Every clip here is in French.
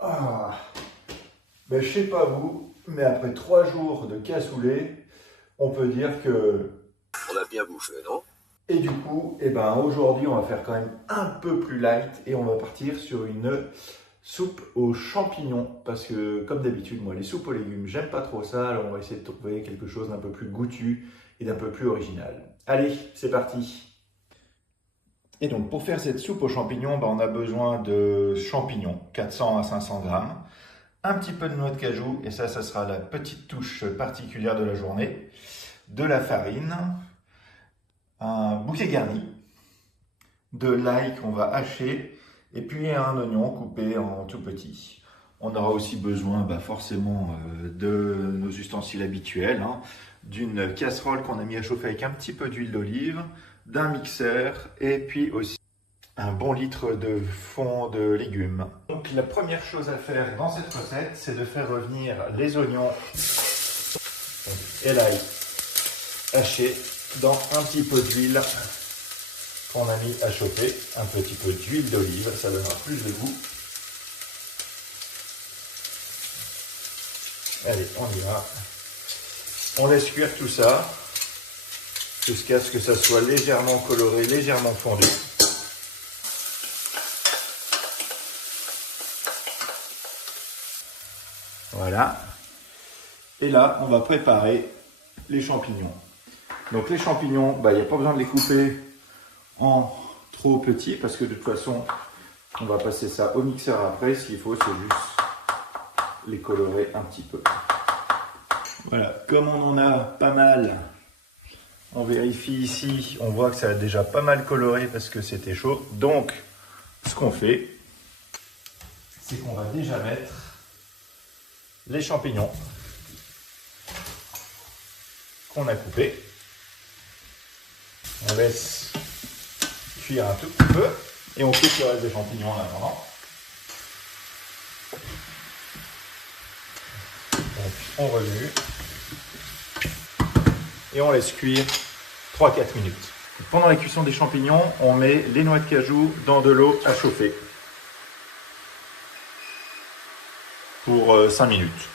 Ah, ben, je sais pas vous, mais après 3 jours de cassoulet, on peut dire que... On a bien bouffé, non? Et du coup, eh ben, aujourd'hui, on va faire quand même un peu plus light et on va partir sur une soupe aux champignons. Parce que, comme d'habitude, moi, les soupes aux légumes, j'aime pas trop ça. Alors, on va essayer de trouver quelque chose d'un peu plus goûtu et d'un peu plus original. Allez, c'est parti! Et donc, pour faire cette soupe aux champignons, ben, on a besoin de champignons, 400 à 500 grammes. Un petit peu de noix de cajou, et ça sera la petite touche particulière de la journée. De la farine, un bouquet garni, de l'ail qu'on va hacher, et puis un oignon coupé en tout petit. On aura aussi besoin forcément de nos ustensiles habituels, hein, d'une casserole qu'on a mis à chauffer avec un petit peu d'huile d'olive, d'un mixeur, et puis aussi un bon litre de fond de légumes. Donc la première chose à faire dans cette recette, c'est de faire revenir les oignons et l'ail haché dans un petit peu d'huile qu'on a mis à chauffer, un petit peu d'huile d'olive, ça donnera plus de goût. Allez, on y va. On laisse cuire tout ça jusqu'à ce que ça soit légèrement coloré, légèrement fondu. Voilà. Et là, on va préparer les champignons. Donc les champignons, il n'y a pas besoin de les couper en trop petits parce que de toute façon, on va passer ça au mixeur après. Ce qu'il faut, c'est juste les colorer un petit peu. Voilà, comme on en a pas mal, on vérifie ici, on voit que ça a déjà pas mal coloré parce que c'était chaud. Donc, ce qu'on fait, c'est qu'on va déjà mettre les champignons qu'on a coupés. On laisse cuire un tout petit peu et on coupe le reste des champignons en attendant. Donc on remue et on laisse cuire 3-4 minutes. Pendant la cuisson des champignons, on met les noix de cajou dans de l'eau à chauffer pour 5 minutes.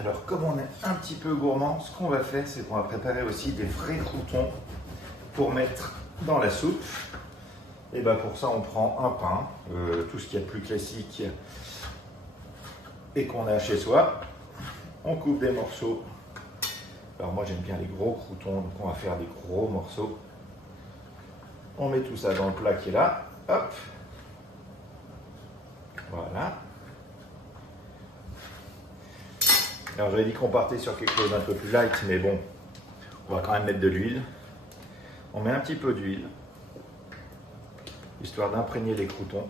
Alors comme on est un petit peu gourmand, ce qu'on va faire, c'est qu'on va préparer aussi des vrais croûtons pour mettre dans la soupe. Et pour ça, on prend un pain, tout ce qu'il y a de plus classique et qu'on a chez soi. On coupe des morceaux. Alors moi, j'aime bien les gros croûtons, donc on va faire des gros morceaux. On met tout ça dans le plat qui est là. Hop. Voilà. Alors j'avais dit qu'on partait sur quelque chose d'un peu plus light, mais bon, on va quand même mettre de l'huile. On met un petit peu d'huile, histoire d'imprégner les croûtons.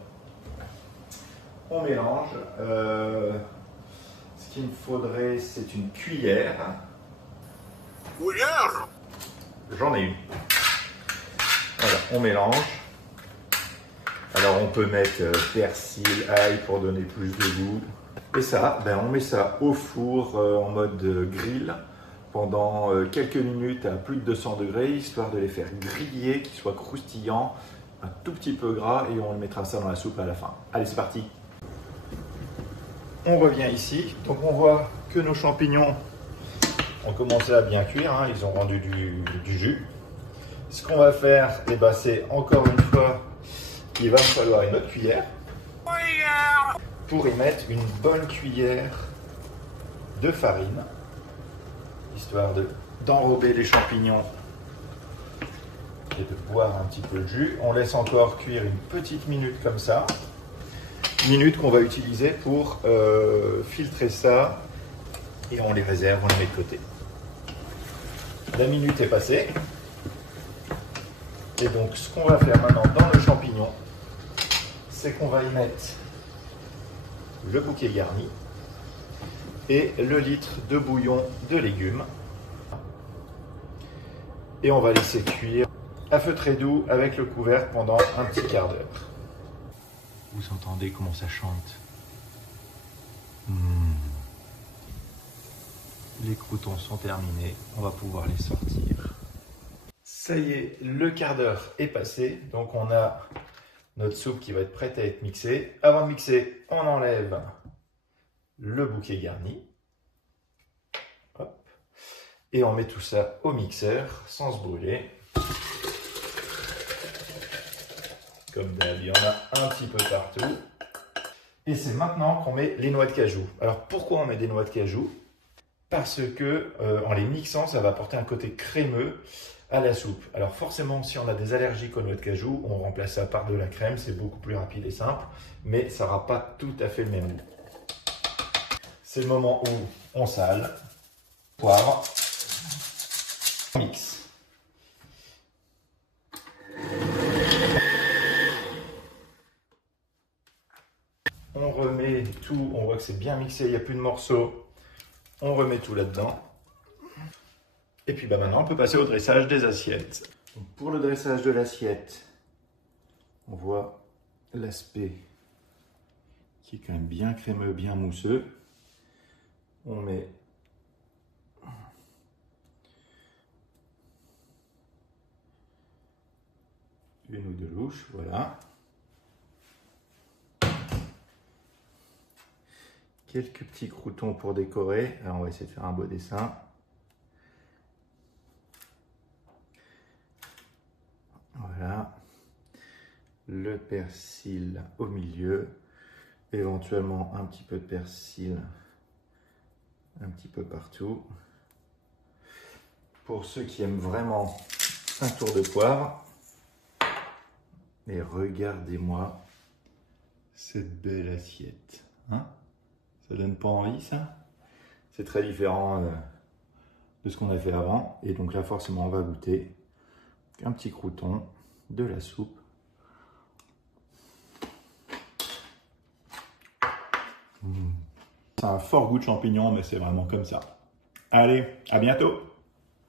On mélange. Ce qu'il me faudrait, c'est une cuillère. Cuillère? J'en ai une. Voilà, on mélange. Alors on peut mettre persil, ail pour donner plus de goût. Et ça, on met ça au four en mode grill pendant quelques minutes à plus de 200 degrés, histoire de les faire griller, qu'ils soient croustillants, un tout petit peu gras, et on mettra ça dans la soupe à la fin. Allez, c'est parti! On revient ici, donc on voit que nos champignons ont commencé à bien cuire, hein, ils ont rendu du jus. Ce qu'on va faire, c'est encore une fois, il va me falloir une autre cuillère pour y mettre une bonne cuillère de farine, histoire d'enrober les champignons et de boire un petit peu de jus. On laisse encore cuire une petite minute comme ça, minute qu'on va utiliser pour filtrer ça, et on les réserve, on les met de côté. La minute est passée, et donc ce qu'on va faire maintenant dans le champignon, c'est qu'on va y mettre le bouquet garni et le litre de bouillon de légumes. Et on va laisser cuire à feu très doux avec le couvercle pendant un petit quart d'heure. Vous entendez comment ça chante? Les croûtons sont terminés, on va pouvoir les sortir. Ça y est, le quart d'heure est passé, donc on a notre soupe qui va être prête à être mixée. Avant de mixer, on enlève le bouquet garni. Hop. Et on met tout ça au mixeur sans se brûler. Comme d'hab, il y en a un petit peu partout. Et c'est maintenant qu'on met les noix de cajou. Alors pourquoi on met des noix de cajou? Parce que en les mixant, ça va apporter un côté crémeux à la soupe. Alors forcément, si on a des allergiques aux noix de cajou, on remplace ça par de la crème, c'est beaucoup plus rapide et simple, mais ça n'aura pas tout à fait le même goût. C'est le moment où on sale, poivre, on mixe. On remet tout, on voit que c'est bien mixé, il n'y a plus de morceaux. On remet tout là-dedans. Et puis maintenant, on peut passer au dressage des assiettes. Donc pour le dressage de l'assiette, on voit l'aspect qui est quand même bien crémeux, bien mousseux. On met une ou deux louches, voilà. Quelques petits croûtons pour décorer. Alors on va essayer de faire un beau dessin. Voilà. Le persil au milieu. Éventuellement un petit peu de persil un petit peu partout. Pour ceux qui aiment vraiment un tour de poivre. Et regardez-moi cette belle assiette. Hein? Ça donne pas envie, ça? C'est très différent de ce qu'on a fait avant. Et donc là, forcément, on va goûter un petit crouton, de la soupe. C'est un fort goût de champignon, mais c'est vraiment comme ça. Allez, à bientôt!